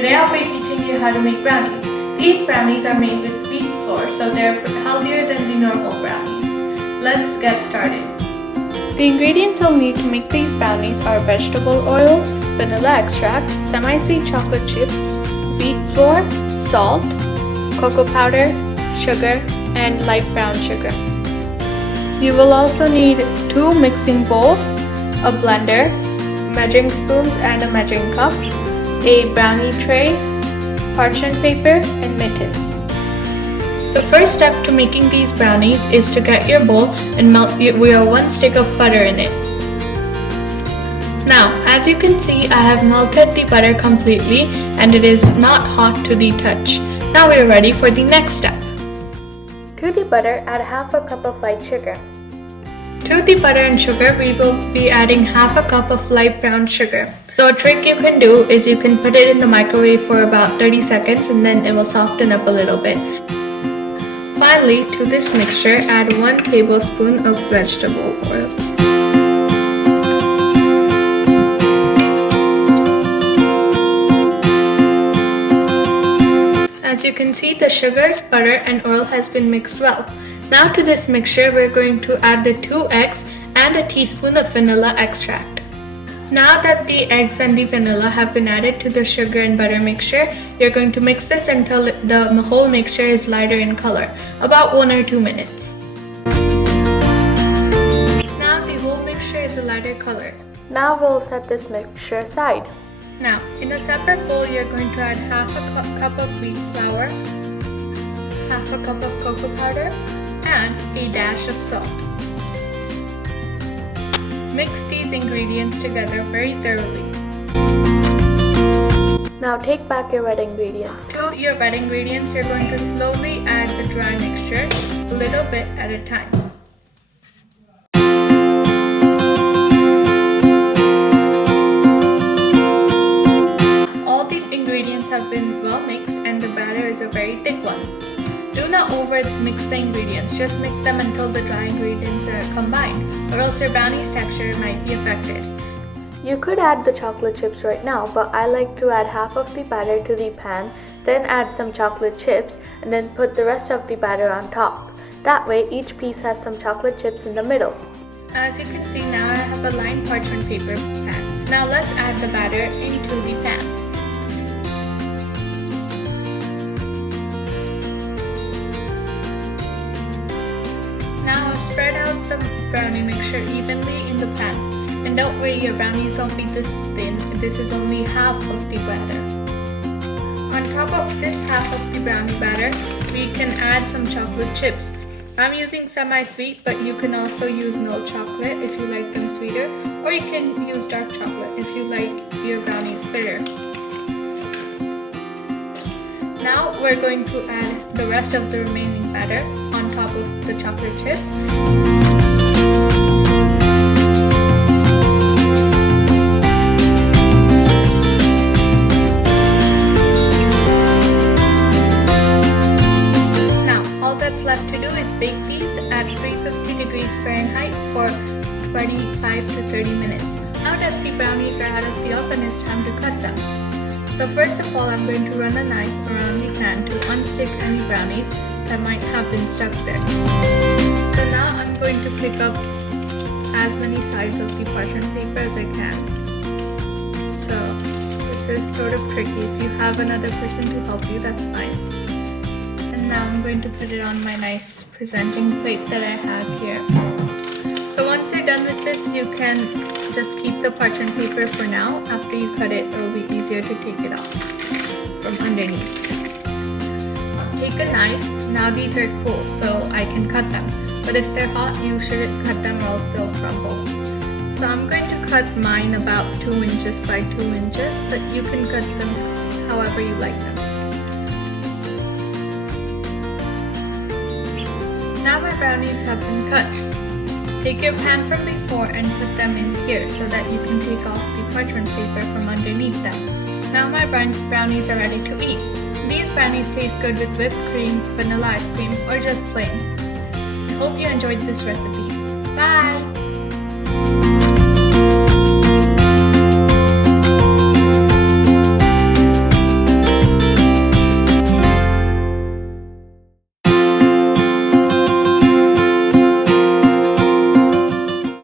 Today I'll be teaching you how to make brownies. These brownies are made with wheat flour, so they're healthier than the normal brownies. Let's get started. The ingredients you'll need to make these brownies are vegetable oil, vanilla extract, semi-sweet chocolate chips, wheat flour, salt, cocoa powder, sugar, and light brown sugar. You will also need 2 mixing bowls, a blender, measuring spoons and a measuring cup, a brownie tray, parchment paper, and mittens. The first step to making these brownies is to get your bowl and melt your 1 stick of butter in it. Now, as you can see, I have melted the butter completely and it is not hot to the touch. Now we are ready for the next step. To the butter, add half a cup of white sugar. To the butter and sugar, we will be adding half a cup of light brown sugar. So a trick you can do is you can put it in the microwave for about 30 seconds and then it will soften up a little bit. Finally, to this mixture, add 1 tablespoon of vegetable oil. As you can see, the sugars, butter, and oil has been mixed well. Now to this mixture, we're going to add the 2 eggs and a teaspoon of vanilla extract. Now that the eggs and the vanilla have been added to the sugar and butter mixture, you're going to mix this until the whole mixture is lighter in color, about 1 or 2 minutes. Now the whole mixture is a lighter color. Now we'll set this mixture aside. Now, in a separate bowl, you're going to add half a cup of wheat flour, half a cup of cocoa powder, and a dash of salt. Mix these ingredients together very thoroughly. Now take back your wet ingredients. To your wet ingredients, you're going to slowly add the dry mixture, a little bit at a time. All the ingredients have been well mixed and the batter is a very thick one. Do not over mix the ingredients, just mix them until the dry ingredients are combined, or else your brownie's texture might be affected. You could add the chocolate chips right now, but I like to add half of the batter to the pan, then add some chocolate chips, and then put the rest of the batter on top. That way, each piece has some chocolate chips in the middle. As you can see, now I have a lined parchment paper pan. Now let's add the batter into the pan. Now spread out the brownie mixture evenly in the pan. And don't worry, your brownies won't be this thin. This is only half of the batter. On top of this half of the brownie batter, we can add some chocolate chips. I'm using semi-sweet, but you can also use milk chocolate if you like them sweeter, or you can use dark chocolate if you like your brownies bitter. Now we're going to add the rest of the remaining batter on top of the chocolate chips. Now all that's left to do is bake these at 350 degrees Fahrenheit for 25 to 30 minutes. Now that the brownies are out of the oven, it's time to cut them. So first of all, I'm going to run a knife around the pan to unstick any brownies that might have been stuck there. So now I'm going to pick up as many sides of the parchment paper as I can. So this is sort of tricky. If you have another person to help you, that's fine. And now I'm going to put it on my nice presenting plate that I have here. So once you're done with this, you can just keep the parchment paper for now. After you cut it, it will be easier to take it off from underneath. Take a knife. Now these are cool, so I can cut them. But if they're hot, you shouldn't cut them or else they'll crumble. So I'm going to cut mine about 2 inches by 2 inches, but you can cut them however you like them. Now my brownies have been cut. Take your pan from before and put them in here so that you can take off the parchment paper from underneath them. Now my brownies are ready to eat. These brownies taste good with whipped cream, vanilla ice cream, or just plain. I hope you enjoyed this recipe. Bye!